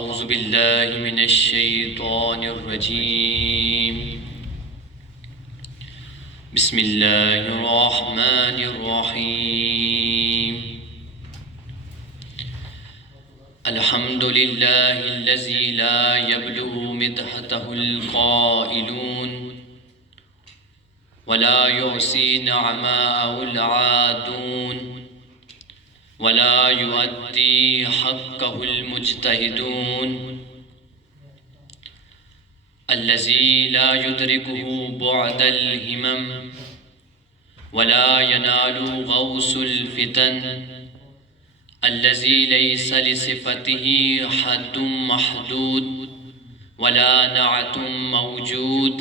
أعوذ بالله من الشيطان الرجيم بسم الله الرحمن الرحيم الحمد لله الذي لا يبلغ مدحته القائلون ولا يحصي نعماءه العادون ولا يؤدي حقه المجتهدون الذي لا يدركه بعد الهمم ولا ينال غوص الفتن الذي ليس لصفته حد محدود ولا نعت موجود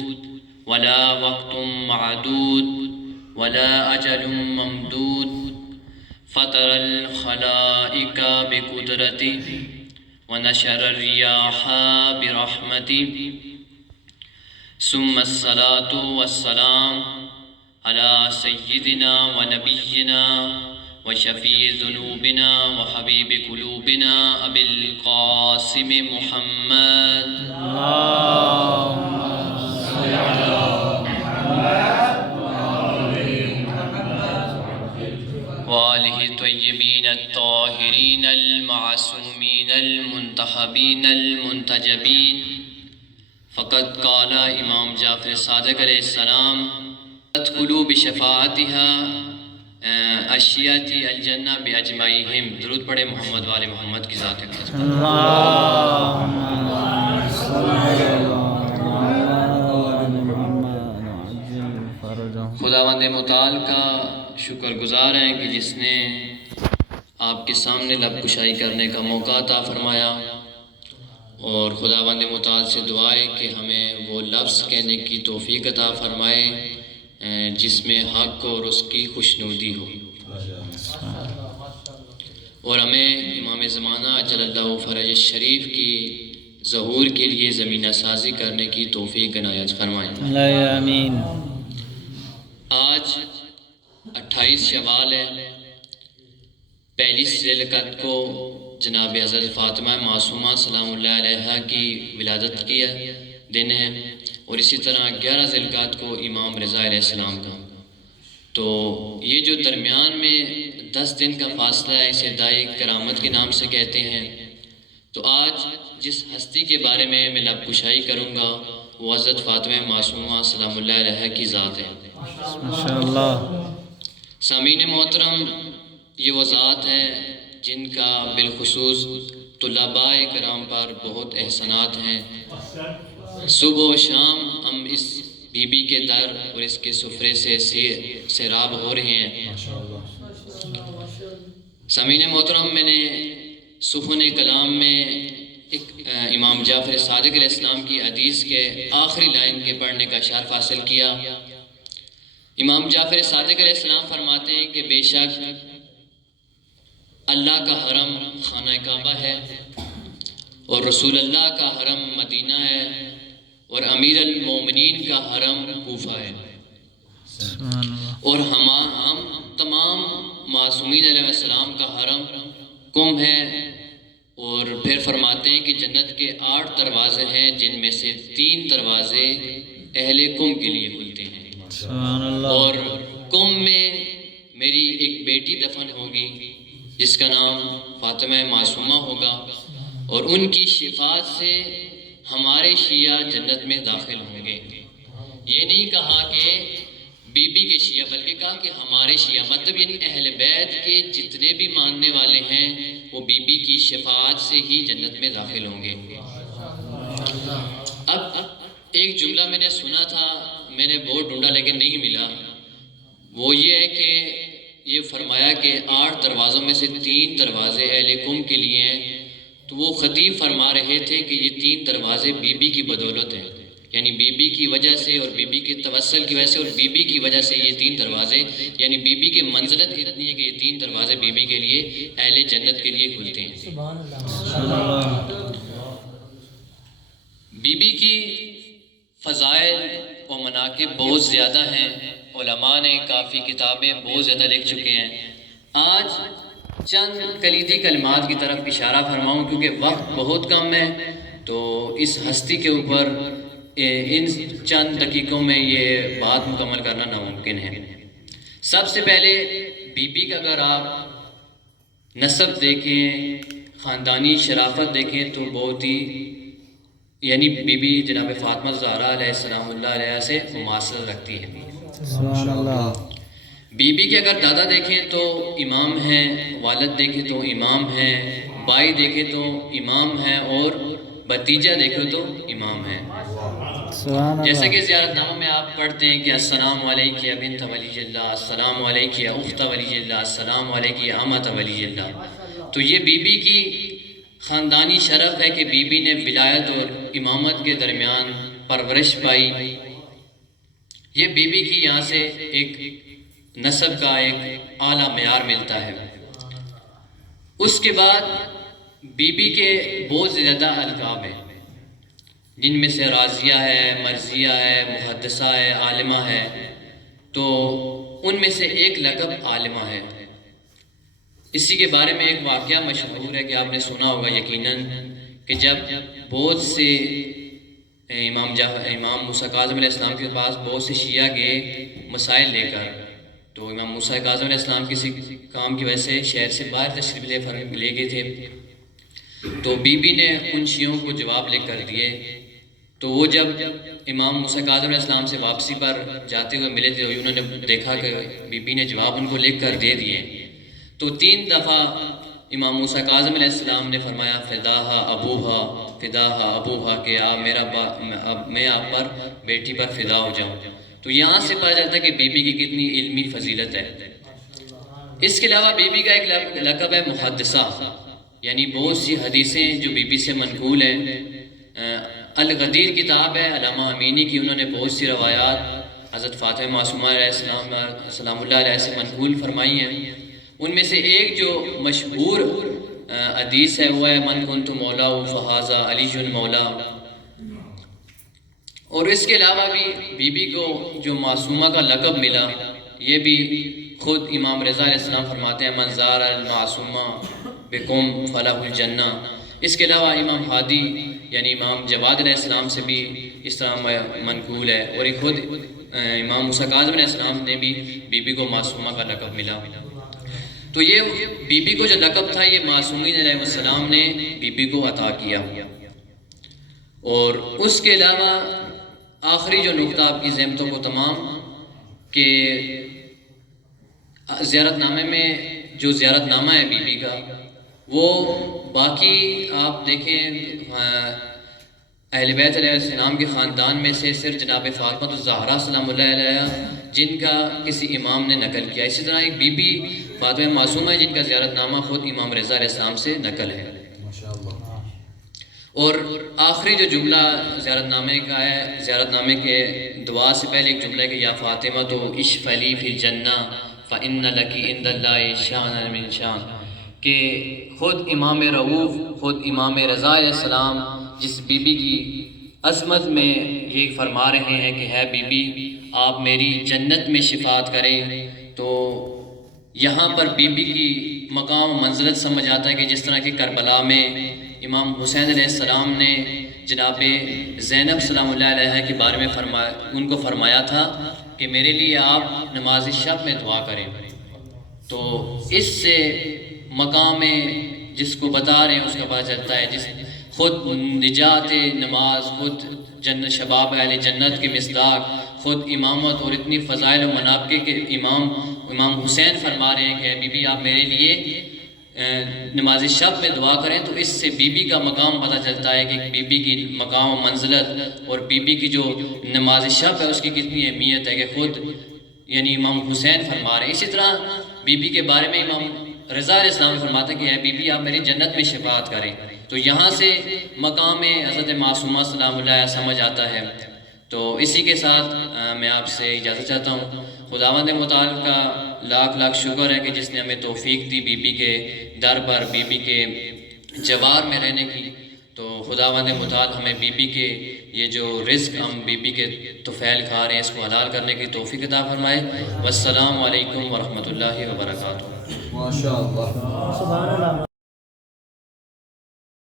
ولا وقت معدود ولا أجل ممدود فطر الخلائق بقدرته ونشر الرياح برحمته ثم الصلاة والسلام على سيدنا ونبينا وشفيع ذنوبنا وحبيب قلوبنا أبي القاسم محمد وآلہ الطیبین الطاہرین المعصومین المنتخبین المنتجبین فقد قال امام جعفر صادق علیہ السلام ادخلوا بشفاعتها اشیاء الجنہ باجمعیہم. درود پڑھے محمد وآل محمد کی ذات اقدس. خداوند متعال کا شکر گزار ہیں کہ جس نے آپ کے سامنے لب کشائی کرنے کا موقع عطا فرمایا، اور خداوند متعال سے دعا ہے کہ ہمیں وہ لفظ کہنے کی توفیق عطا فرمائے جس میں حق اور اس کی خوشنودی ہو، اور ہمیں امام زمانہ جل اللہ فرج شریف کی ظہور کے لیے زمینہ سازی کرنے کی توفیق عنایت فرمائیں. آمین. آج 28 شوال ہے. پہلی ذی القعدہ کو جناب حضرت فاطمہ معصومہ سلام اللہ علیہا کی ولادت کی دن ہے، اور اسی طرح 11 ذی القعدہ کو امام رضا علیہ السلام کا. تو یہ جو درمیان میں 10 دن کا فاصلہ ہے اسے دائے کرامت کے نام سے کہتے ہیں. تو آج جس ہستی کے بارے میں میں لب کشائی کروں گا وہ حضرت فاطمہ معصومہ سلام اللہ علیہا کی ذات ہے. ماشاءاللہ. سامعین محترم، یہ وہ ذات ہے جن کا بالخصوص طلباء کرام پر بہت احسانات ہیں. صبح و شام ہم اس بی بی کے در اور اس کے سفرے سے سیراب ہو رہے ہیں. سامعین محترم، میں نے سخن کلام میں ایک امام جعفر صادق علیہ السلام کی حدیث کے آخری لائن کے پڑھنے کا شرف حاصل کیا. امام جعفر صادق علیہ السلام فرماتے ہیں کہ بے شک اللہ کا حرم خانہ کعبہ ہے، اور رسول اللہ کا حرم مدینہ ہے، اور امیر المومنین کا حرم کوفہ ہے، اور ہم تمام معصومین علیہ السلام کا حرم کم ہے. اور پھر فرماتے ہیں کہ جنت کے 8 دروازے ہیں جن میں سے 3 دروازے اہل کم کے لیے کھلتے ہیں، اور کم میں میری ایک بیٹی دفن ہوگی جس کا نام فاطمہ معصومہ ہوگا، اور ان کی شفاعت سے ہمارے شیعہ جنت میں داخل ہوں گے. یہ نہیں کہا کہ بی بی کے شیعہ، بلکہ کہا کہ ہمارے شیعہ، مطلب یعنی اہل بیت کے جتنے بھی ماننے والے ہیں وہ بی بی کی شفاعت سے ہی جنت میں داخل ہوں گے. اب ایک جملہ میں نے سنا تھا، میں نے بہت ڈھونڈا لیکن نہیں ملا. وہ یہ ہے کہ یہ فرمایا کہ 8 دروازوں میں سے 3 دروازے اہل قم کے لیے ہیں. تو وہ خطیب فرما رہے تھے کہ یہ 3 دروازے بی بی کی بدولت ہیں، یعنی بی بی کی وجہ سے اور بی بی کے توسل کی وجہ سے اور بی بی کی وجہ سے یہ 3 دروازے، یعنی بی بی کی منزلت اتنی ہے کہ یہ 3 دروازے بی بی کے لیے اہل جنت کے لیے کھلتے ہیں. بی بی کی فضائل و مناقب بہت زیادہ ہیں. علماء نے کافی کتابیں بہت زیادہ لکھ چکے ہیں. آج چند کلیدی کلمات کی طرف اشارہ فرماؤں کیونکہ وقت بہت کم ہے، تو اس ہستی کے اوپر ان چند دقیقوں میں یہ بات مکمل کرنا ناممکن ہے۔ سب سے پہلے بی بی کا اگر آپ نسب دیکھیں، خاندانی شرافت دیکھیں تو بہت ہی یعنی بی بی جناب فاطمہ زہرا علیہ السلام اللہ علیہ سے مماثلت رکھتی ہے۔ سبحان اللہ۔ بی بی کے اگر دادا دیکھیں تو امام ہیں، والد دیکھیں تو امام ہیں، بھائی دیکھیں تو امام ہیں، اور بھتیجا دیکھو تو امام ہیں۔ سبحان جیسے اللہ۔ کہ زیارت نامہ میں آپ پڑھتے ہیں کہ السلام علیکم یا بنت ولی اللہ، السلام علیکم یا اخت ولی اللہ، السلام علیکم یا امت ولی اللہ۔ تو یہ بی بی کی خاندانی شرف ہے کہ بی بی نے ولایت اور امامت کے درمیان پرورش پائی۔ یہ بی بی کی یہاں سے ایک نسب کا ایک اعلیٰ معیار ملتا ہے۔ اس کے بعد بی بی کے بہت زیادہ القاب ہیں، جن میں سے راضیہ ہے، مرضیہ ہے، محدثہ ہے، عالمہ ہے۔ تو ان میں سے ایک لقب عالمہ ہے۔ اسی کے بارے میں ایک واقعہ مشہور ہے کہ آپ نے سنا ہوگا یقیناً، کہ جب بہت سے امام موسیٰ کاظم علیہ السلام کے پاس بہت سے شیعہ گئے مسائل لے کر، تو امام موسیٰ کاظم علیہ السلام کسی کام کی وجہ سے شہر سے باہر تشریف لے گئے تھے، تو بی بی نے ان شیعوں کو جواب لکھ کر دیے۔ تو وہ جب امام موسیٰ کاظم علیہ السلام سے واپسی پر جاتے ہوئے ملے تھے، انہوں نے دیکھا کہ بی بی نے جواب ان کو لکھ کر دے دیے۔ تو 3 دفعہ امام موسیٰ کاظم علیہ السلام نے فرمایا فداہا ابوہا، فداہا ابوہا، کہ میں آپ پر بیٹی پر فدا ہو جاؤں۔ تو یہاں سے پتہ چلتا ہے کہ بی بی کی کتنی علمی فضیلت ہے۔ اس کے علاوہ بی بی کا ایک لقب ہے محدثہ، یعنی بہت سی حدیثیں جو بی بی سے منقول ہیں۔ الغدیر کتاب ہے علامہ امینی کی، انہوں نے بہت سی روایات حضرت فاطمہ معصومہ علیہ السلام اللہ علیہ سے منقول فرمائی ہیں۔ ان میں سے ایک جو مشہور حدیث ہے وہ ہے من کنت مولا فہذا علی مولا۔ اور اس کے علاوہ بھی بی بی کو جو معصومہ کا لقب ملا، یہ بھی خود امام رضا علیہ السلام فرماتے ہیں من زار المعصومہ بکم فلہ الجنہ۔ اس کے علاوہ امام ہادی یعنی امام جواد علیہ السلام سے بھی اس طرح منقول ہے، اور ایک خود امام موسیٰ کاظم علیہ السلام نے بھی بی بی کو معصومہ کا لقب ملا۔ تو یہ بی بی کو جو لقب تھا یہ معصومین علیہ السلام نے بی بی کو عطا کیا۔ اور اس کے علاوہ آخری جو نقطہ آپ کی ذہنوں کو تمام کہ زیارت نامے میں جو زیارت نامہ ہے بی بی کا، وہ باقی آپ دیکھیں اہل بیت علیہ السلام کے خاندان میں سے صرف جناب فاطمہ الزہرا سلام اللہ علیہ جن کا کسی امام نے نقل کیا۔ اسی طرح ایک بی بی فاطمہ معصومہ ہے جن کا زیارت نامہ خود امام رضا علیہ السلام سے نقل ہے۔ اور آخری جو جملہ زیارت نامے کا ہے، زیارت نامے کے دعا سے پہلے ایک جملہ ہے کہ یا فاطمہ تو اشفلی فی الجنہ فإن لکی عند اللہ شان من شان، کہ خود امام رؤوف، خود امام رضا علیہ السلام جس بی بی کی عظمت میں یہ فرما رہے ہیں کہ ہے بی بی آپ میری جنت میں شفاعت کریں، تو یہاں پر بی بی کی مقام و منزلت سمجھ آتا ہے کہ جس طرح کہ کربلا میں امام حسین علیہ السلام نے جناب زینب سلام اللہ علیہ کے بارے میں ان کو فرمایا تھا کہ میرے لیے آپ نماز شب میں دعا کریں۔ تو اس سے مقام جس کو بتا رہے ہیں اس کا پتہ چلتا ہے، جس خود نجات نماز، خود جنت شباب اہل جنت کے مصداق، خود امامت اور اتنی فضائل و مناقب کے امام حسین فرما رہے ہیں کہ بی بی آپ میرے لیے نماز شب میں دعا کریں۔ تو اس سے بی بی کا مقام پتہ چلتا ہے کہ بی بی کی مقام و منزلت اور بی بی کی جو نماز شب ہے اس کی کتنی اہمیت ہے کہ خود یعنی امام حسین فرما رہے ہیں۔ اسی طرح بی بی کے بارے میں امام رضا علیہ السلام فرماتے ہیں کہ اے بی بی آپ میری جنت میں شفاعت کریں۔ تو یہاں سے مقام حضرت معصومہ سلام اللہ سمجھ آتا ہے۔ تو اسی کے ساتھ میں آپ سے اجازت چاہتا ہوں۔ خداوند متعال کا لاکھ لاکھ شکر ہے کہ جس نے ہمیں توفیق دی بی بی کے در پر، بی بی کے جوار میں رہنے کی۔ تو خداوند متعال ہمیں بی بی کے یہ جو رزق ہم بی بی کے طفیل کھا رہے ہیں اس کو حلال کرنے کی توفیق عطا فرمائے۔ والسلام علیکم ورحمۃ اللہ وبرکاتہ۔ ماشاء اللہ. سبحان اللہ.